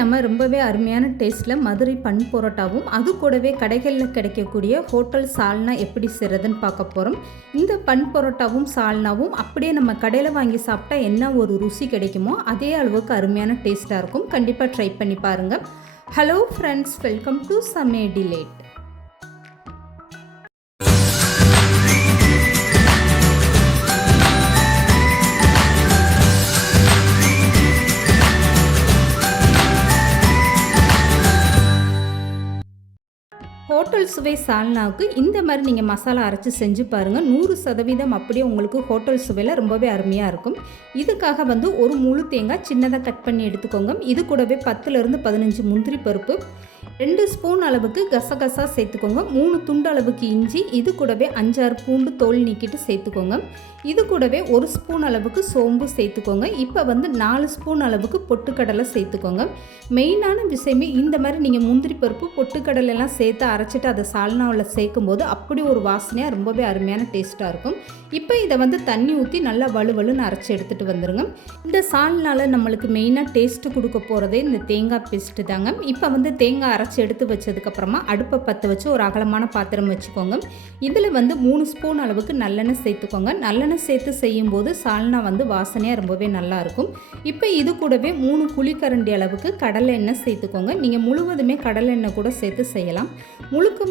நம்ம ரொம்பவே அருமையான டேஸ்ட்டில் மதுரை பன் பரோட்டாவும் அது கூடவே கடைகளில் கிடைக்கக்கூடிய ஹோட்டல் சால்னா எப்படி செய்கிறதுன்னு பார்க்க போகிறோம். இந்த பன் பரோட்டாவும் சால்னாவும் அப்படியே நம்ம கடையில் வாங்கி சாப்பிட்டா என்ன ஒரு ருசி கிடைக்குமோ அதே அளவுக்கு அருமையான டேஸ்ட்டாக இருக்கும். கண்டிப்பாக ட்ரை பண்ணி பாருங்கள். Hello friends, welcome to Samay delight. Hotel சுவை சால்னாவுக்கு இந்த மாதிரி நீங்கள் மசாலா அரைச்சி செஞ்சு பாருங்கள். 100% அப்படியே உங்களுக்கு ஹோட்டல் சுவையில் ரொம்பவே அருமையாக இருக்கும். இதுக்காக ஒரு முழு தேங்காய் சின்னதாக கட் பண்ணி எடுத்துக்கோங்க. இது கூடவே 10லேருந்து 15 முந்திரி பருப்பு, 2 ஸ்பூன் அளவுக்கு கசகசா சேர்த்துக்கோங்க, 3 துண்டு அளவுக்கு இஞ்சி, இது கூடவே 5-6 பூண்டு தோல் நீக்கிட்டு சேர்த்துக்கோங்க. இது கூடவே 1 ஸ்பூன் அளவுக்கு சோம்பு சேர்த்துக்கோங்க. இப்போ 4 ஸ்பூன் அளவுக்கு பொட்டுக்கடலை சேர்த்துக்கோங்க. மெயினான விஷயமே இந்த மாதிரி நீங்கள் முந்திரி பருப்பு பொட்டுக்கடலை எல்லாம் சேர்த்து அரைச்சிட்டு அதை சால்னாவில் சேர்க்கும் போது அப்படி ஒரு வாசனையாக ரொம்பவே அருமையான டேஸ்ட்டாக இருக்கும். இப்போ இதை தண்ணி ஊற்றி நல்லா வலுவலுன்னு அரைச்சி எடுத்துகிட்டு வந்துடுங்க. இந்த சால்னாவில் நம்மளுக்கு மெயினாக டேஸ்ட்டு கொடுக்க போகிறதே இந்த தேங்காய் பேஸ்ட்டு தாங்க. இப்போ தேங்காய் அரைச்சி எடுத்து வச்சதுக்கப்புறமா அடுப்பை பற்ற வச்சு ஒரு அகலமான பாத்திரம் வச்சுக்கோங்க. இதில் 3 ஸ்பூன் அளவுக்கு நல்லெண்ணெய் சேர்த்துக்கோங்க. நல்லெண்ணெய் சேர்த்து செய்யும்போது சால்னா வாசனையாக ரொம்பவே நல்லாயிருக்கும். இப்போ இது கூடவே 3 குழிக்கரண்டி அளவுக்கு கடலை எண்ணெய் சேர்த்துக்கோங்க. நீங்கள் முழுவதுமே கடலை எண்ணெய் கூட சேர்த்து செய்யலாம்.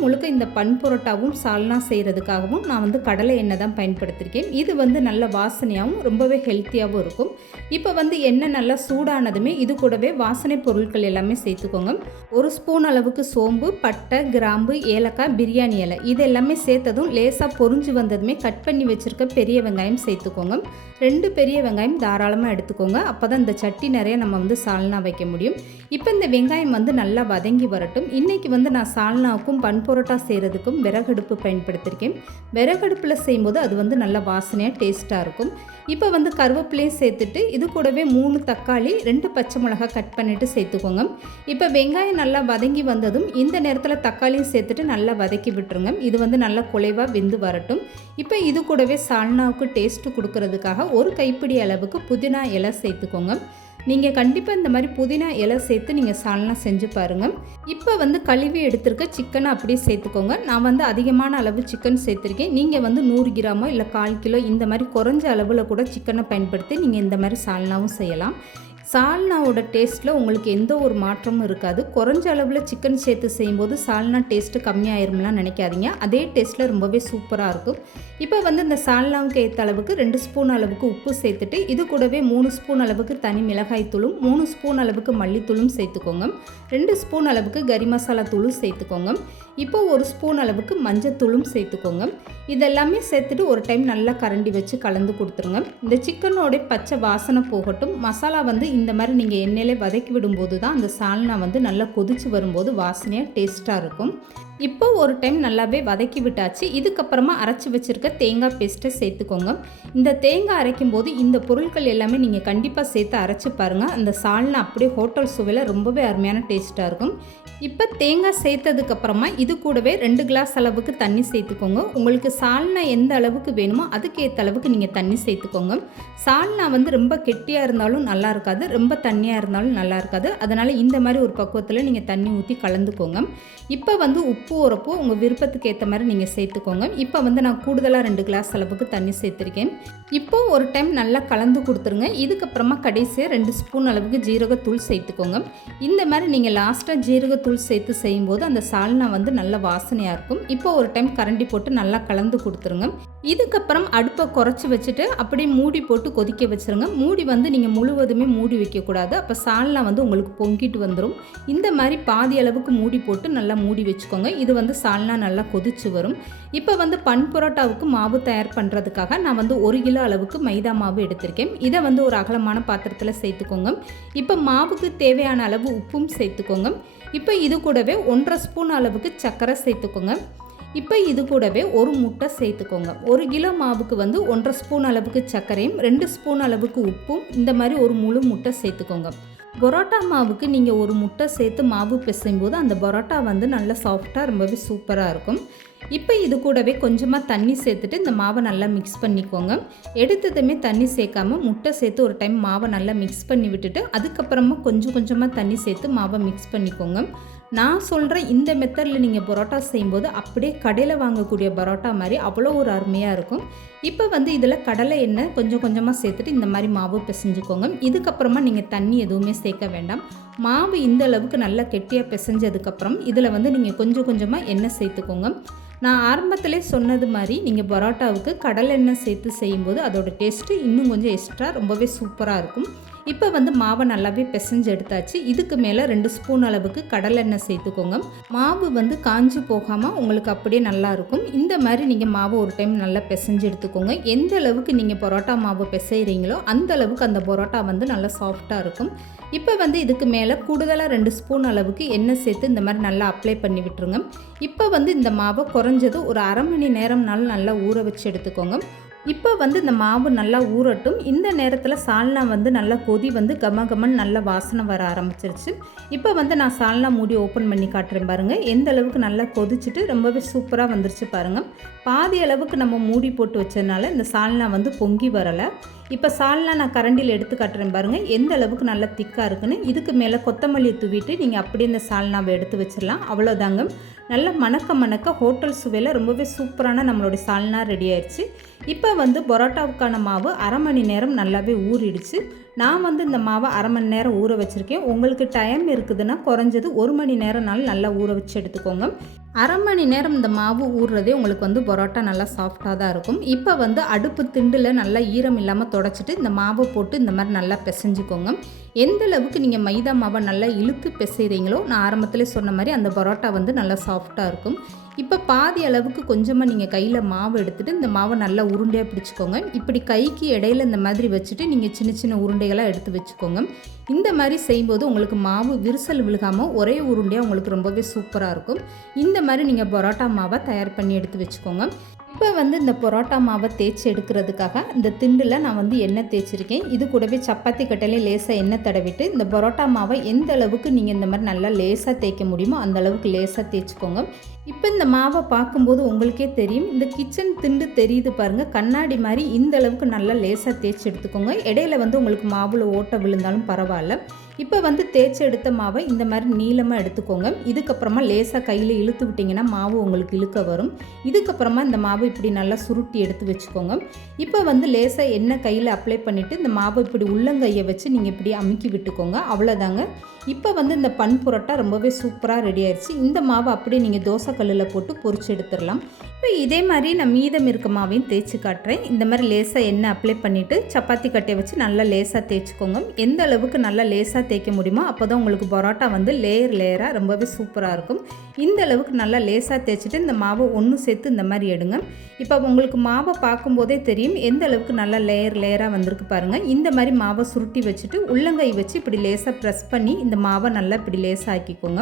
முழுக்க இந்த பன் பரோட்டாவும் சால்னா செய்கிறதுக்காகவும் நான் கடலை எண்ணெய் தான் பயன்படுத்தியிருக்கேன். இது நல்ல வாசனையாகவும் ரொம்பவே ஹெல்த்தியாகவும் இருக்கும். இப்போ எண்ணெய் நல்லா சூடானதுமே இது கூடவே வாசனை பொருட்கள் எல்லாமே சேர்த்துக்கோங்க. 1 ஸ்பூன் அளவுக்கு சோம்பு, பட்டை, கிராம்பு, ஏலக்காய், பிரியாணி இலை இது எல்லாமே சேர்த்ததும் லேசாக பொரிஞ்சு வந்ததுமே கட் பண்ணி வச்சுருக்க பெரிய வெங்காயம் சேர்த்துக்கோங்க. 2 பெரிய வெங்காயம் தாராளமாக எடுத்துக்கோங்க. அப்போ தான் இந்த சட்டி நிறைய நம்ம சால்னா வைக்க முடியும். இப்போ இந்த வெங்காயம் நல்லா வதங்கி வரட்டும். இன்றைக்கி நான் சால்னாவுக்கும் பன் பரோட்டா செய்கிறதுக்கும் விறகடுப்பு பயன்படுத்தியிருக்கேன். விறகடுப்பில் செய்யும்போது அது நல்ல வாசனையாக டேஸ்ட்டாக இருக்கும். இப்போ கருவேப்பிலையும் சேர்த்துட்டு இது கூடவே 3 தக்காளி, 2 பச்சை மிளகாய் கட் பண்ணிவிட்டு சேர்த்துக்கோங்க. இப்போ வெங்காயம் நல்லா வதங்கி வந்ததும் இந்த நேரத்தில் தக்காளியும் சேர்த்துட்டு நல்லா வதக்கி விட்டுருங்க. இது நல்லா குலைவாக வெந்து வரட்டும். இப்போ இது கூடவே சால்னாவுக்கு டேஸ்ட்டு கொடுக்கறதுக்காக 1 கைப்பிடி அளவுக்கு புதினா இலை சேர்த்துக்கோங்க. நீங்கள் கண்டிப்பாக இந்த மாதிரி புதினா இலை சேர்த்து நீங்கள் சால்னா செஞ்சு பாருங்கள். இப்போ கழுவி எடுத்துருக்க சிக்கனை அப்படியே சேர்த்துக்கோங்க. நான் அதிகமான அளவு சிக்கன் சேர்த்துருக்கேன். நீங்கள் 100 கிராமோ இல்லை 1/4 கிலோ இந்த மாதிரி குறைஞ்ச அளவில் கூட சிக்கனை பயன்படுத்தி நீங்கள் இந்த மாதிரி சால்னாவும் செய்யலாம். சால்னாவோட டேஸ்ட்டில் உங்களுக்கு எந்த ஒரு மாற்றமும் இருக்காது. குறைஞ்ச அளவில் சிக்கன் சேர்த்து செய்யும்போது சால்னா டேஸ்ட்டு கம்மியாயிரும்லாம் நினைக்காதீங்க. அதே டேஸ்ட்டில் ரொம்பவே சூப்பராக இருக்கும். இப்போ இந்த சால்னாவுக்கு ஏற்ற அளவுக்கு 2 ஸ்பூன் அளவுக்கு உப்பு சேர்த்துட்டு இது கூடவே 3 ஸ்பூன் அளவுக்கு தனி மிளகாய் தூளும் 3 ஸ்பூன் அளவுக்கு மல்லித்தூளும் சேர்த்துக்கோங்க. 2 ஸ்பூன் அளவுக்கு கறி மசாலா தூளும் சேர்த்துக்கோங்க. இப்போ 1 ஸ்பூன் அளவுக்கு மஞ்சத்தூளும் சேர்த்துக்கோங்க. இதெல்லாமே சேர்த்துட்டு ஒரு டைம் நல்லா கரண்டி வச்சு கலந்து கொடுத்துருங்க. இந்த சிக்கனோட பச்சை வாசனை போகட்டும். மசாலா இந்த மாதிரி நீங்கள் எண்ணெயிலே வதக்கி விடும்போது தான் அந்த சால்னா நல்லா கொதிச்சு வரும்போது வாசனையாக டேஸ்ட்டாக இருக்கும். இப்போ ஒரு டைம் நல்லாவே வதக்கி விட்டாச்சு. இதுக்கப்புறமா அரைச்சி வச்சுருக்க தேங்காய் பேஸ்ட்டை சேர்த்துக்கோங்க. இந்த தேங்காய் அரைக்கும் போது இந்த பொருட்கள் எல்லாமே நீங்கள் கண்டிப்பாக சேர்த்து அரைச்சி பாருங்கள். அந்த சால்னா அப்படியே ஹோட்டல் சுவையில் ரொம்பவே அருமையான டேஸ்ட்டாக இருக்கும். இப்போ தேங்காய் சேர்த்ததுக்கப்புறமா இது கூடவே 2 கிளாஸ் அளவுக்கு தண்ணி சேர்த்துக்கோங்க. உங்களுக்கு சால்னா எந்த அளவுக்கு வேணுமோ அதுக்கு ஏற்ற அளவுக்கு நீங்கள் தண்ணி சேர்த்துக்கோங்க. சால்னா ரொம்ப கெட்டியாக இருந்தாலும் நல்லா இருக்காது, ரொம்ப தண்ணியாக இருந்தாலும் நல்லா இருக்காது. அதனால் இந்த மாதிரி ஒரு பக்குவத்தில் நீங்கள் தண்ணி ஊற்றி கலந்துக்கோங்க. இப்போ உப்பு உரப்பு உங்கள் விருப்பத்துக்கு ஏற்ற மாதிரி நீங்கள் சேர்த்துக்கோங்க. இப்போ நான் கூடுதலாக 2 கிளாஸ் அளவுக்கு தண்ணி சேர்த்துருக்கேன். இப்போ ஒரு டைம் நல்லா கலந்து கொடுத்துருங்க. இதுக்கப்புறமா கடைசியாக 2 ஸ்பூன் அளவுக்கு ஜீரகத்தூள் சேர்த்துக்கோங்க. இந்த மாதிரி நீங்கள் லாஸ்ட்டாக ஜீரகத்தூள் சேர்த்து செய்யும்போது அந்த சால்னா நல்ல வாசனையாக இருக்கும். இப்போ ஒரு டைம் கரண்டி போட்டு நல்லா கலந்து கொடுத்துருங்க. இதுக்கப்புறம் அடுப்பை குறைச்சி வச்சுட்டு அப்படியே மூடி போட்டு கொதிக்க வச்சுருங்க. மூடி நீங்கள் முழுவதுமே மூடி வைக்கக்கூடாது. அப்போ சால்னா உங்களுக்கு பொங்கிட்டு வந்துடும். இந்த மாதிரி பாதி அளவுக்கு மூடி போட்டு நல்லா மூடி வச்சுக்கோங்க. இது சால்னா நல்லா கொதிச்சு வரும். இப்போ பன் பரோட்டாவுக்கு மாவு தயார் பண்ணுறதுக்காக நான் 1 கிலோ அளவுக்கு மைதா மாவு எடுத்திருக்கேன். இதை ஒரு அகலமான பாத்திரத்தில் சேர்த்துக்கோங்க. இப்போ மாவுக்கு தேவையான அளவு உப்பும் சேர்த்துக்கோங்க. இப்போ இது கூடவே 1/2 ஸ்பூன் அளவுக்கு சர்க்கரை சேர்த்துக்கோங்க. இப்போ இது கூடவே 1 முட்டை சேர்த்துக்கோங்க. 1 கிலோ மாவுக்கு 1/2 ஸ்பூன் அளவுக்கு சர்க்கரையும் 2 ஸ்பூன் அளவுக்கு உப்பும் இந்த மாதிரி ஒரு முழு முட்டை சேர்த்துக்கோங்க. பரோட்டா மாவுக்கு நீங்கள் ஒரு முட்டை சேர்த்து மாவு பிசையும்போது அந்த பரோட்டா வந்து நல்லா சாஃப்டாக ரொம்பவே சூப்பராக இருக்கும். இப்போ இது கூடவே கொஞ்சமாக தண்ணி சேர்த்துட்டு இந்த மாவை நல்லா மிக்ஸ் பண்ணிக்கோங்க. எடுத்ததுமே தண்ணி சேர்க்காமல் முட்டை சேர்த்து ஒரு டைம் மாவை நல்லா மிக்ஸ் பண்ணி விட்டுட்டு அதுக்கப்புறமா கொஞ்சம் கொஞ்சமாக தண்ணி சேர்த்து மாவை மிக்ஸ் பண்ணிக்கோங்க. நான் சொல்கிற இந்த மெத்தடில் நீங்கள் பரோட்டா செய்யும்போது அப்படியே கடையில் வாங்கக்கூடிய பரோட்டா மாதிரி அவ்வளோ ஒரு அருமையாக இருக்கும். இப்போ வந்து இதில் கடலை எண்ணெய் கொஞ்சம் கொஞ்சமாக சேர்த்துட்டு இந்த மாதிரி மாவு பிசைஞ்சுக்கோங்க. இதுக்கப்புறமா நீங்கள் தண்ணி எதுவுமே சேர்க்க வேண்டாம். மாவு இந்த அளவுக்கு நல்லா கெட்டியாக பிசைஞ்சதுக்கப்புறம் இதில் வந்து நீங்கள் கொஞ்சம் கொஞ்சமாக எண்ணெய் சேர்த்துக்கோங்க. நான் ஆரம்பத்திலே சொன்னது மாதிரி நீங்கள் பரோட்டாவுக்கு கடலை எண்ணெய் சேர்த்து செய்யும்போது அதோட டேஸ்ட்டு இன்னும் கொஞ்சம் எக்ஸ்ட்ரா ரொம்பவே சூப்பராக இருக்கும். இப்போ வந்து மாவை நல்லாவே பிசைஞ்சு எடுத்தாச்சு. இதுக்கு மேலே 2 ஸ்பூன் அளவுக்கு கடலெண்ணெய் சேர்த்துக்கோங்க. மாவு வந்து காஞ்சி போகாமல் உங்களுக்கு அப்படியே நல்லா இருக்கும். இந்த மாதிரி நீங்கள் மாவு ஒரு டைம் நல்லா பிசைஞ்சு எடுத்துக்கோங்க. எந்த அளவுக்கு நீங்கள் பரோட்டா மாவு பிசைகிறீங்களோ அந்த அளவுக்கு அந்த பரோட்டா வந்து நல்லா சாஃப்டாக இருக்கும். இப்போ வந்து இதுக்கு மேலே கூடுதலாக 2 ஸ்பூன் அளவுக்கு எண்ணெய் சேர்த்து இந்த மாதிரி நல்லா அப்ளை பண்ணி விட்டுருங்க. இப்போ வந்து இந்த மாவை குறைஞ்சது ஒரு அரை மணி நேரம்னாலும் நல்லா ஊற வச்சு எடுத்துக்கோங்க. இப்போ வந்து இந்த மாவு நல்லா ஊறட்டும். இந்த நேரத்தில் சால்னா வந்து நல்லா கொதி வந்து கமகமன்னு நல்லா வாசனை வர ஆரம்பிச்சிருச்சு. இப்போ வந்து நான் சால்னா மூடி ஓப்பன் பண்ணி காட்டுறேன் பாருங்கள். எந்த அளவுக்கு நல்லா கொதிச்சுட்டு ரொம்பவே சூப்பராக வந்துருச்சு பாருங்கள். பாதி அளவுக்கு நம்ம மூடி போட்டு வச்சதுனால இந்த சால்னா வந்து பொங்கி வரலை. இப்போ சால்னா நான் கரண்டியில் எடுத்து காட்டுறேன் பாருங்கள் எந்த அளவுக்கு நல்லா திக்காக இருக்குன்னு. இதுக்கு மேலே கொத்தமல்லி தூவிட்டு நீங்கள் அப்படியே இந்த சால்னாவை எடுத்து வச்சிடலாம். அவ்வளோதாங்க. நல்லா மணக்க மணக்க ஹோட்டல் சுவையில் ரொம்பவே சூப்பரான நம்மளுடைய சால்னா ரெடி ஆயிடுச்சு. இப்போ வந்து பரோட்டாவுக்கான மாவு அரை மணி நேரம் நல்லாவே ஊறிடுச்சு. நான் வந்து இந்த மாவை அரை மணி நேரம் ஊற வச்சுருக்கேன். உங்களுக்கு டைம் இருக்குதுன்னா குறைஞ்சது 1 மணி நேரம்னாலும் நல்லா ஊற வச்சு எடுத்துக்கோங்க. அரை மணி நேரம் இந்த மாவு ஊறுறதே உங்களுக்கு வந்து பரோட்டா நல்லா சாஃப்டாக தான் இருக்கும். இப்போ வந்து அடுப்பு திண்டில் நல்லா ஈரம் இல்லாமல் தொடச்சிட்டு இந்த மாவை போட்டு இந்த மாதிரி நல்லா பிசைஞ்சுக்கோங்க. எந்த அளவுக்கு நீங்கள் மைதா மாவை நல்லா இழுத்து பிசைகிறீங்களோ நான் ஆரம்பத்தில் சொன்ன மாதிரி அந்த பரோட்டா வந்து நல்லா சாஃப்டாக இருக்கும். இப்போ பாதி அளவுக்கு கொஞ்சமாக நீங்கள் கையில் மாவு எடுத்துகிட்டு இந்த மாவை நல்லா உருண்டையாக பிடிச்சிக்கோங்க. இப்படி கைக்கு இடையில இந்த மாதிரி வச்சுட்டு நீங்கள் சின்ன சின்ன உருண்டைகளாக எடுத்து வச்சுக்கோங்க. இந்த மாதிரி செய்யும்போது உங்களுக்கு மாவு விரிசல் விழுகாமல் ஒரே உருண்டையாக உங்களுக்கு ரொம்பவே சூப்பராக இருக்கும். இந்த மாதிரி நீங்கள் பரோட்டா மாவை தயார் பண்ணி எடுத்து வச்சுக்கோங்க. இப்போ வந்து இந்த பரோட்டா மாவை தேய்ச்சி எடுக்கிறதுக்காக இந்த திண்டில் நான் வந்து எண்ணெய் தேய்ச்சிருக்கேன். இது கூடவே சப்பாத்தி கட்டையிலே லேசாக எண்ணெய் தடவிட்டு இந்த பரோட்டா மாவை எந்த அளவுக்கு நீங்கள் இந்த மாதிரி நல்லா லேசாக தேய்க்க முடியுமோ அந்த அளவுக்கு லேசாக தேய்ச்சிக்கோங்க. இப்போ இந்த மாவை பார்க்கும்போது உங்களுக்கே தெரியும், இந்த கிச்சன் திண்டு தெரியுது பாருங்கள், கண்ணாடி மாதிரி இந்த அளவுக்கு நல்லா லேசாக தேய்ச்சி எடுத்துக்கோங்க. இடையில வந்து உங்களுக்கு மாவில் ஓட்டை விழுந்தாலும் பரவாயில்ல. இப்போ வந்து தேய்ச்சி எடுத்த மாவை இந்த மாதிரி நீளமாக எடுத்துக்கோங்க. இதுக்கப்புறமா லேசாக கையில் இழுத்து விட்டிங்கன்னா மாவு உங்களுக்கு இழுக்க வரும். இதுக்கப்புறமா இந்த மாவு இப்படி நல்லா சுருட்டி எடுத்து வச்சுக்கோங்க. இப்போ வந்து லேசாக எண்ணெய் கையில் அப்ளை பண்ணிவிட்டு இந்த மாவை இப்படி உள்ளங்கையை வச்சு நீங்கள் இப்படி அமுக்கி விட்டுக்கோங்க. அவ்வளோதாங்க. இப்போ வந்து இந்த பன் புரோட்டா ரொம்பவே சூப்பராக ரெடி ஆயிடுச்சு. இந்த மாவை அப்படியே நீங்கள் தோசை கல்லில் போட்டு பொரிச்சு எடுத்துடலாம். இப்போ இதே மாதிரி நான் மீதம் இருக்க மாவையும் தேய்ச்சி காட்டுறேன். இந்த மாதிரி லேசாக எண்ணெய் அப்ளை பண்ணிவிட்டு சப்பாத்தி கட்டையை வச்சு நல்லா லேசாக தேய்ச்சிக்கோங்க. எந்த அளவுக்கு நல்லா லேசாக தேய்க்க முடியுமோ அப்போ தான் உங்களுக்கு பரோட்டா வந்து லேயராக ரொம்பவே சூப்பராக இருக்கும். இந்த அளவுக்கு நல்லா லேசாக தேய்ச்சிட்டு இந்த மாவை ஒன்று சேர்த்து இந்த மாதிரி எடுங்க. இப்போ உங்களுக்கு மாவை பார்க்கும்போதே தெரியும் எந்த அளவுக்கு நல்லா லேயராக வந்திருக்கு பாருங்கள். இந்த மாதிரி மாவை சுருட்டி வச்சுட்டு உள்ளங்கை வச்சு இப்படி லேசாக ப்ரெஸ் பண்ணி இந்த மாவை நல்லா இப்படி லேசாக ஆக்கிக்கோங்க.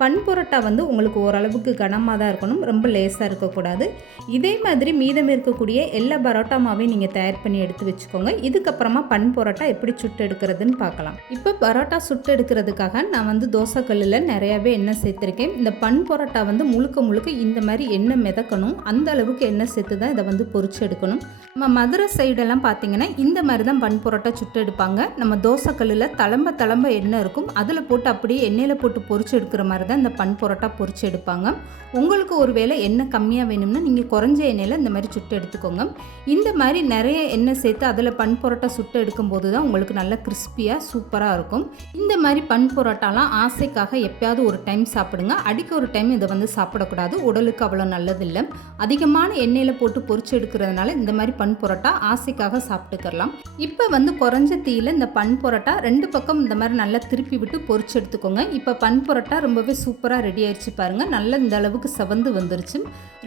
பன் புரோட்டா வந்து உங்களுக்கு ஓரளவுக்கு கனமாக தான் இருக்கணும், ரொம்ப லேசாக இருக்கக்கூடாது. இதே மாதிரி மீதம் இருக்கக்கூடிய எல்லா பரோட்டா மாவையும் நீங்கள் தயார் பண்ணி எடுத்து வச்சுக்கோங்க. இதுக்கப்புறமா பன் புரோட்டா எப்படி சுட்டு எடுக்கிறதுன்னு பார்க்கலாம். இப்போ பரோட்டா சுட்டு எடுக்கிறதுக்காக நான் வந்து தோசை கல்லில் நிறையாவே எண்ணெய் சேர்த்துருக்கேன். இந்த பன் புரோட்டா வந்து முழுக்க இந்த மாதிரி எண்ணெய் மிதக்கணும், அந்த அளவுக்கு எண்ணெய் சேர்த்து தான் இதை வந்து பொரிச்சு எடுக்கணும். நம்ம மதுரை சைடெல்லாம் பார்த்தீங்கன்னா இந்த மாதிரி தான் பன் புரோட்டா சுட்டு எடுப்பாங்க. நம்ம தோசை கல்லில் தளம்ப எண்ணெய் இருக்கும், அதில் போட்டு அப்படியே எண்ணெயில் போட்டு பொரிச்சு எடுக்கிற மாதிரி தான் இந்த பன் புரோட்டா பொரிச்சு எடுப்பாங்க. உங்களுக்கு ஒரு வேளை எண்ணெய் கம்மியாக வேணும்னா நீங்கள் குறைஞ்ச எண்ணெயில் இந்த மாதிரி சுட்டு எடுத்துக்கோங்க. இந்த மாதிரி நிறைய எண்ணெய் சேர்த்து அதில் பன் புரோட்டா சுட்டு எடுக்கும்போது தான் உங்களுக்கு நல்லா கிறிஸ்பியாக சூப்பராக இருக்கும். இந்த மாதிரி பன் புரோட்டாலாம் ஆசைக்காக எப்பயாவது ஒரு டைம் சாப்பிடுங்க. அடிக்க ஒரு டைம் இதை வந்து சாப்பிடக்கூடாது, உடலுக்கு அவ்வளோ நல்லதில்லை. அதிகமான எண்ணெயில் போட்டு பொரிச்சு எடுக்கிறதுனால இந்த மாதிரி பன் புரோட்டா ஆசைக்காக சாப்பிட்டுக்கலாம். இப்போ வந்து குறைஞ்ச தீயில் இந்த பன் புரோட்டா 2 பக்கம் இந்த மாதிரி நல்லா திருப்பி விட்டு பொரிச்சு எடுத்துக்கோங்க. இப்போ பன் புரோட்டா ரொம்பவே சூப்பராக ரெடி ஆயிடுச்சு பாருங்கள். நல்லா இந்த அளவுக்கு செவந்து வந்துருச்சு.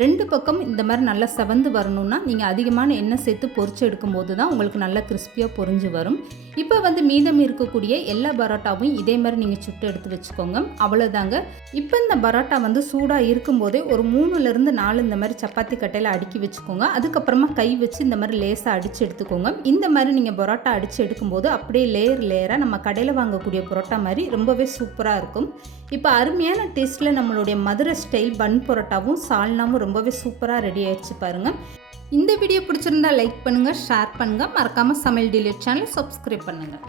2 பக்கம் இந்த மாதிரி நல்லா செவந்து வரணும்னா நீங்கள் அதிகமான எண்ணெய் சேர்த்து பொரிச்சு எடுக்கும்போது தான் உங்களுக்கு நல்லா கிறிஸ்பியாக பொரிஞ்சு வரும். இப்போ வந்து மீதம் இருக்கக்கூடிய எல்லா பரோட்டாவும் இதே மாதிரி நீங்கள் சுட்டு எடுத்து வச்சுக்கோங்க. அவ்வளோதாங்க. இப்போ இந்த பரோட்டா வந்து சூடாக இருக்கும்போதே ஒரு 3லேருந்து 4 இந்த மாதிரி சப்பாத்தி கட்டையில் அடுக்கி வச்சுக்கோங்க. அதுக்கப்புறமா கை வச்சு இந்த மாதிரி லேசாக அடித்து எடுத்துக்கோங்க. இந்த மாதிரி நீங்கள் பரோட்டா அடித்து எடுக்கும்போது அப்படியே லேயராக நம்ம கடையில் வாங்கக்கூடிய பரோட்டா மாதிரி ரொம்பவே சூப்பராக இருக்கும். இப்போ அருமையான டேஸ்ட்டில் நம்மளுடைய மதுரை ஸ்டைல் பன் பரோட்டாவும் சால்னாவும் ரொம்பவே சூப்பராக ரெடி ஆயிடுச்சு பாருங்கள். இந்த வீடியோ பிடிச்சிருந்தா லைக் பண்ணுங்கள், ஷேர் பண்ணுங்கள், மறக்காமல் சமையல் டிலேட் சேனல் சப்ஸ்கிரைப் பண்ணுங்கள்.